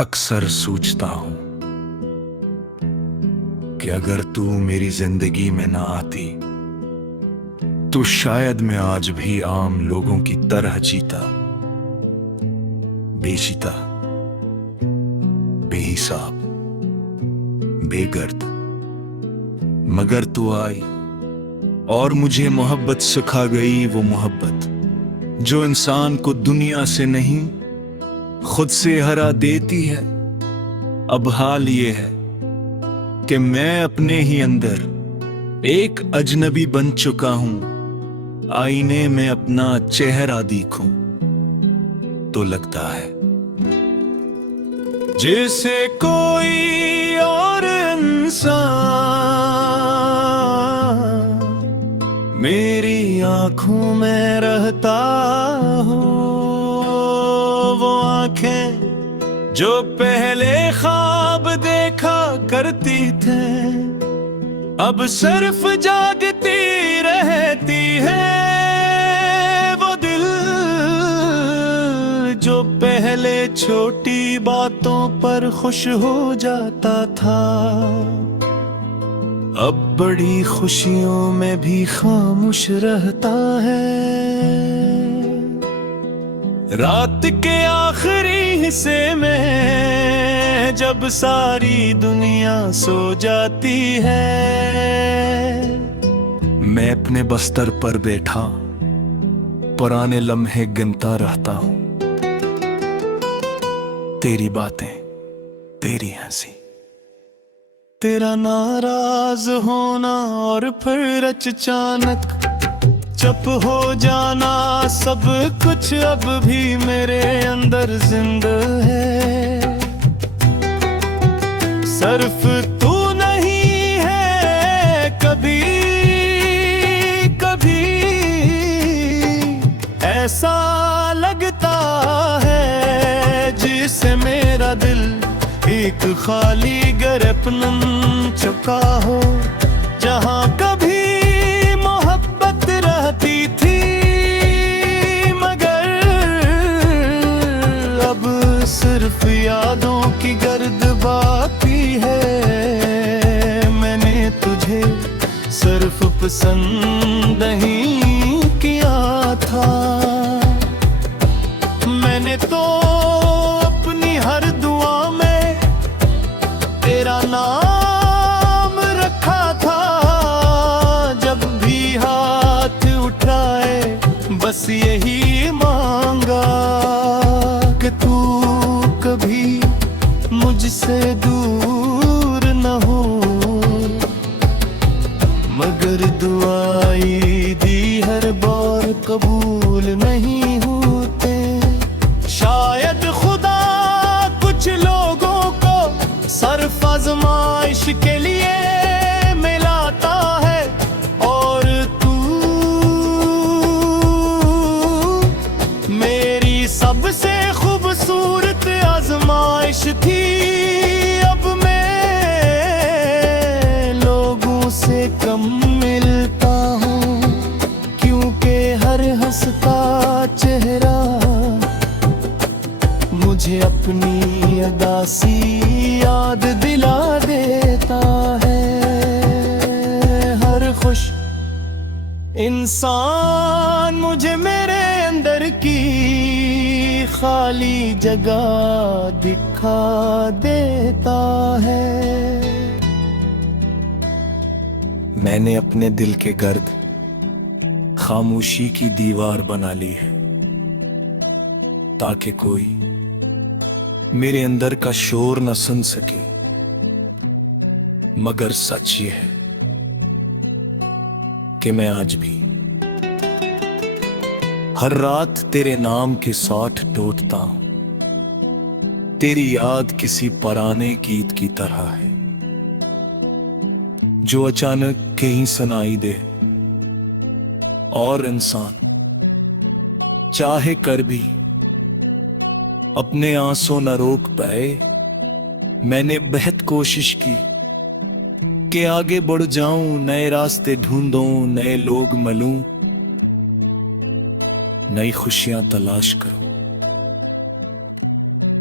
अक्सर सोचता हूं कि अगर तू मेरी जिंदगी में ना आती तो शायद मैं आज भी आम लोगों की तरह जीता, बेचिता, बेहिसाब, बेगर्द। मगर तू आई और मुझे मोहब्बत सिखा गई, वो मोहब्बत जो इंसान को दुनिया से नहीं खुद से हरा देती है। अब हाल ये है कि मैं अपने ही अंदर एक अजनबी बन चुका हूं। आईने में अपना चेहरा देखूं तो लगता है जैसे कोई और इंसान मेरी आंखों में रहता हो। वो आंखें जो पहले ख्वाब देखा करती थे अब सिर्फ जागती रहती है। वो दिल जो पहले छोटी बातों पर खुश हो जाता था अब बड़ी खुशियों में भी खामोश रहता है। रात के आखिरी हिस्से में जब सारी दुनिया सो जाती है मैं अपने बस्तर पर बैठा पुराने लम्हे गिनता रहता हूं। तेरी बातें, तेरी हंसी, तेरा नाराज होना और फिर अचानक चुप हो जाना, सब कुछ अब भी मेरे अंदर जिंदा है। सिर्फ तू नहीं है, कभी कभी ऐसा लगता है जिसे मेरा दिल एक खाली घर बन चुका हो। जहां कभी मोहब्बत रहती थी मगर अब सिर्फ यादों की गर्द बाकी है। मैंने तुझे सिर्फ पसंद नहीं किया था, मैंने तो अपनी हर दुआ में तेरा नाम रखा था। जब भी हाथ उठाए बस यही मांगा कि तू कभी मुझसे दूर न हो। मगर दुआई दी हर बार कबूल नहीं होते। शायद खुदा कुछ लोगों को सिर्फ आज़माइश के लिए मिलाता है और तू मेरी सबसे खूबसूरत आज़माइश थी। अब मैं लोगों से कम मिलता हूँ क्योंकि हर हंसता चेहरा मुझे अपनी अदासी याद दिला देता है। हर खुश इंसान मुझे मेरे अंदर की खाली जगह दिखा देता है। मैंने अपने दिल के गर्द खामोशी की दीवार बना ली है ताकि कोई मेरे अंदर का शोर न सुन सके। मगर सच ये है कि मैं आज भी हर रात तेरे नाम के साथ टूटता हूं। तेरी याद किसी पुराने गीत की तरह है जो अचानक कहीं सुनाई दे और इंसान चाहे कर भी अपने आंसू न रोक पाए। मैंने बेहद कोशिश की कि आगे बढ़ जाऊं, नए रास्ते ढूंढूं, नए लोग मिलूं, नई खुशियां तलाश करूं।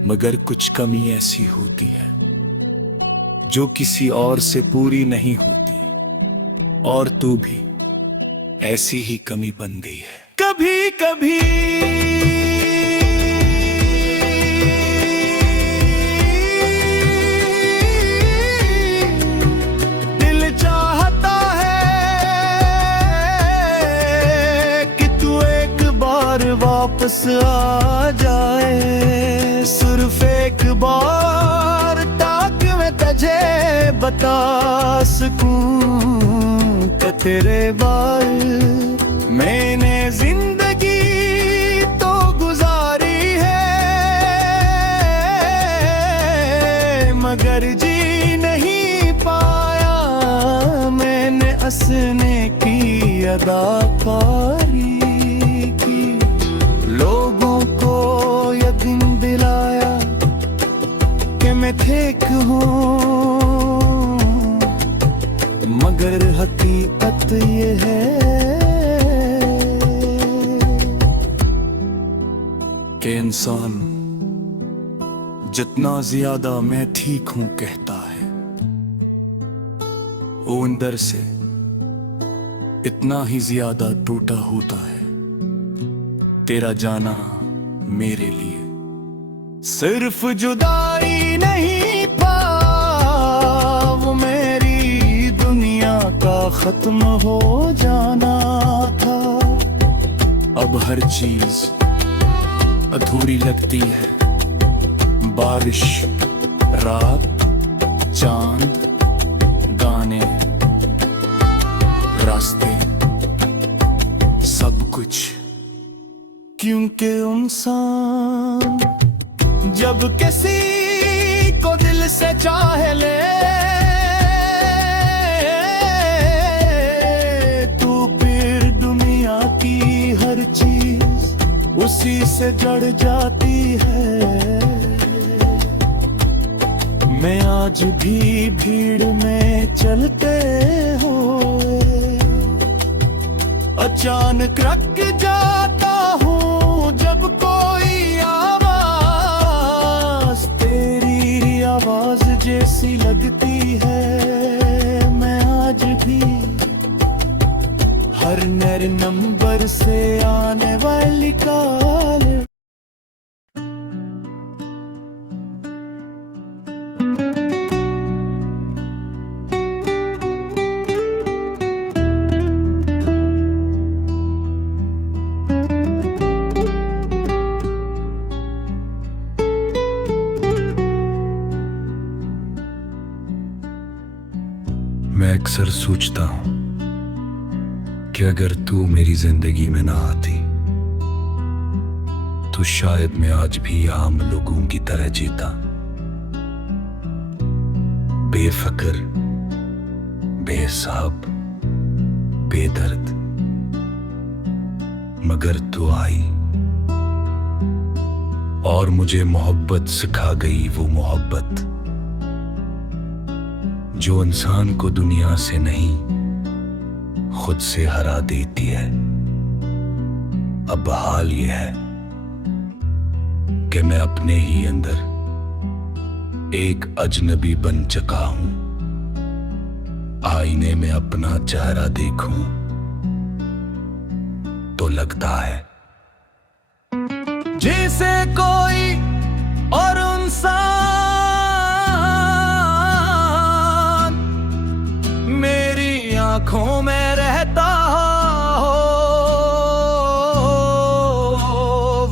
मगर कुछ कमी ऐसी होती है जो किसी और से पूरी नहीं होती, और तू भी ऐसी ही कमी बन गई है। कभी कभी दिल चाहता है कि तू एक बार वापस आ जाए, सिर्फ एक बार ताकि मैं तुझे बता सकूं कि तेरे बार मैंने जिंदगी तो गुजारी है, मगर जी नहीं पाया मैंने हंसने की अदाकारी की। लोगों को यकीन दिलाया कि मैं ठीक हूँ, मगर हकीकत ये है कि इंसान जितना ज्यादा मैं ठीक हूं कहता है, वो अंदर से इतना ही ज्यादा टूटा होता है। तेरा जाना मेरे लिए सिर्फ जुदाई नहीं था, वो मेरी दुनिया का खत्म हो जाना था। अब हर चीज अधूरी लगती है, बारिश, रात, चांद, गाने, रास्ते, सब कुछ। क्योंकि इंसान जब किसी को दिल से चाह ले तो फिर दुनिया की हर चीज उसी से जड़ जाती है। मैं आज भी भीड़ में चलते हुए अचानक रुक जाता हूँ, जब कोई आवाज तेरी आवाज जैसी लगती है। मैं आज भी हर नए नंबर से आने वाली कॉल मैं अक्सर सोचता हूं कि अगर तू मेरी जिंदगी में ना आती तो शायद मैं आज भी आम लोगों की तरह जीता, बेफिक्र, बेहिसाब, बेदर्द। मगर तू आई और मुझे मोहब्बत सिखा गई, वो मोहब्बत जो इंसान को दुनिया से नहीं खुद से हरा देती है। अब हाल ये है कि मैं अपने ही अंदर एक अजनबी बन चुका हूं। आईने में अपना चेहरा देखूं तो लगता है जैसे कोई और इंसान मेरी आंखों में रहता हो।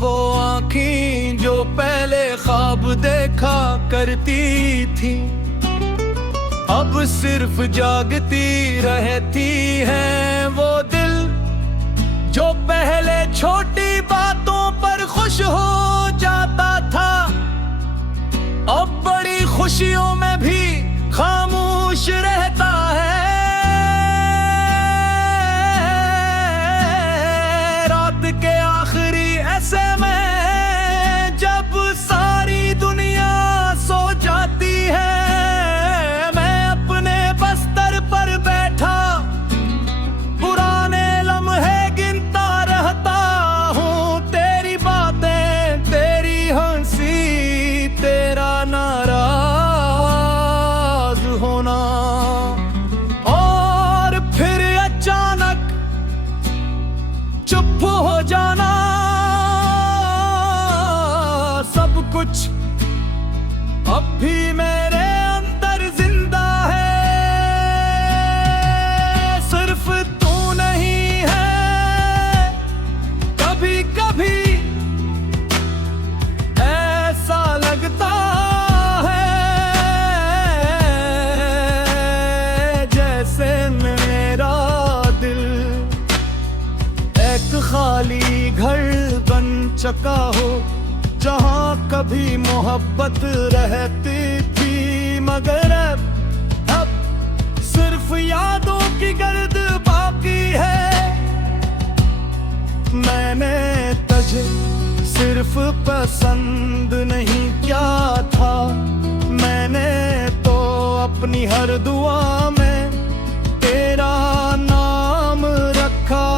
वो आंखें जो पहले ख्वाब देखा करती थी अब सिर्फ जागती रहती है। वो दिल जो पहले छोटी बातों पर खुश हो जाता था अब बड़ी खुशियों में भी खामोश रहता है। रात के आखिरी ऐसे में जब सारी दुनिया सो जाती है, मैं अपने बस्तर पर बैठा पुराने लम्हे गिनता रहता हूँ। तेरी बातें, तेरी हंसी, चुप हो जाना, सब कुछ अब भी मेरे अंदर जिंदा है, सिर्फ तू नहीं है। कभी कभी ऐसा लगता है जैसे मेरा दिल एक खाली घर बन चुका हो, जहाँ कभी मोहब्बत रहती थी, मगर अब सिर्फ यादों की गर्द बाकी है। मैंने तुझे सिर्फ पसंद नहीं किया था, मैंने तो अपनी हर दुआ में तेरा नाम रखा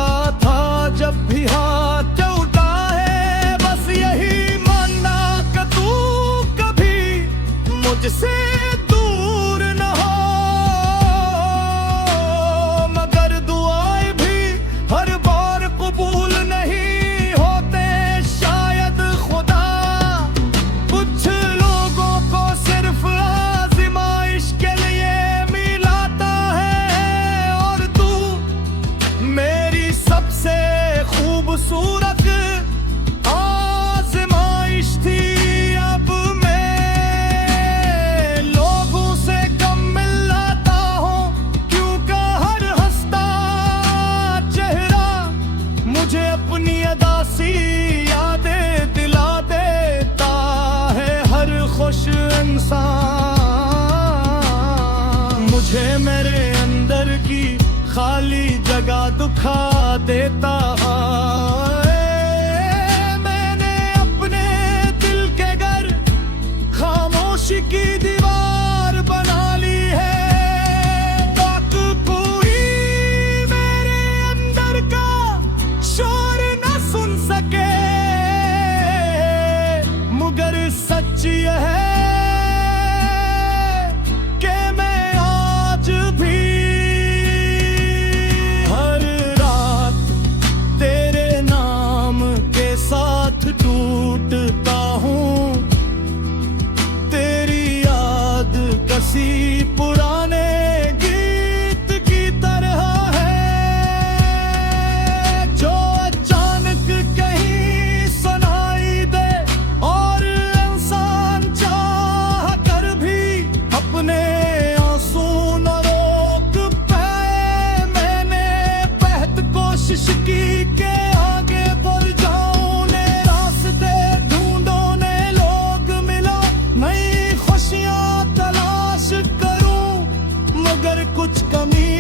था। जब भी हाथ उठाए बस यही मानना कि तू कभी मुझसे दूर न हो, मगर दुआएं भी हर बार कबूल नहीं होते। शायद खुदा कुछ लोगों को सिर्फ आज़माइश के लिए मिलाता है, और तू मेरी सबसे खूबसूरत आज़माइश थी। अब मैं लोगों से कम मिलाता हूँ, क्योंकि हर हंसता चेहरा मुझे अपनी अदा सी यादें दिला देता है। हर खुश इंसान मुझे मेरे अंदर की खाली जगह दुखा देता है। मैंने अपने दिल के घर खामोशी की दीवार बना ली है, ताकि कोई मेरे अंदर का शोर न सुन सके। मगर सच यह है कि मैं आज भी हर रात तेरे नाम के साथ टूटता हूँ। तेरी याद किसी पुराने गीत की तरह है, जो अचानक कहीं सुनाई दे, और इंसान चाह कर भी अपने आंसू न रोक पाए। मैंने बेहद कोशिश की कि आगे बढ़ जाऊं, ने रास्ते ढूंढो, ने लोग मिला, नई खुशियां तलाश करूं, मगर कुछ कमी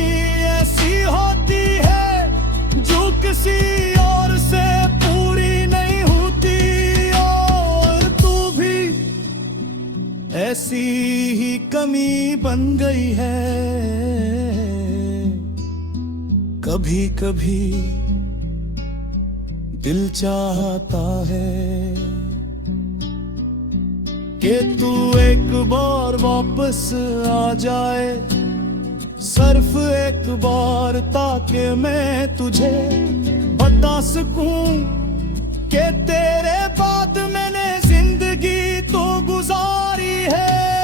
ऐसी होती है जो किसी और से पूरी नहीं होती। और तू भी ऐसी ही कमी बन गई है। कभी कभी दिल चाहता है कि तू एक बार वापस आ जाए, सिर्फ एक बार, ताकि मैं तुझे बता सकूं कि तेरे बाद मैंने जिंदगी तो गुजारी है।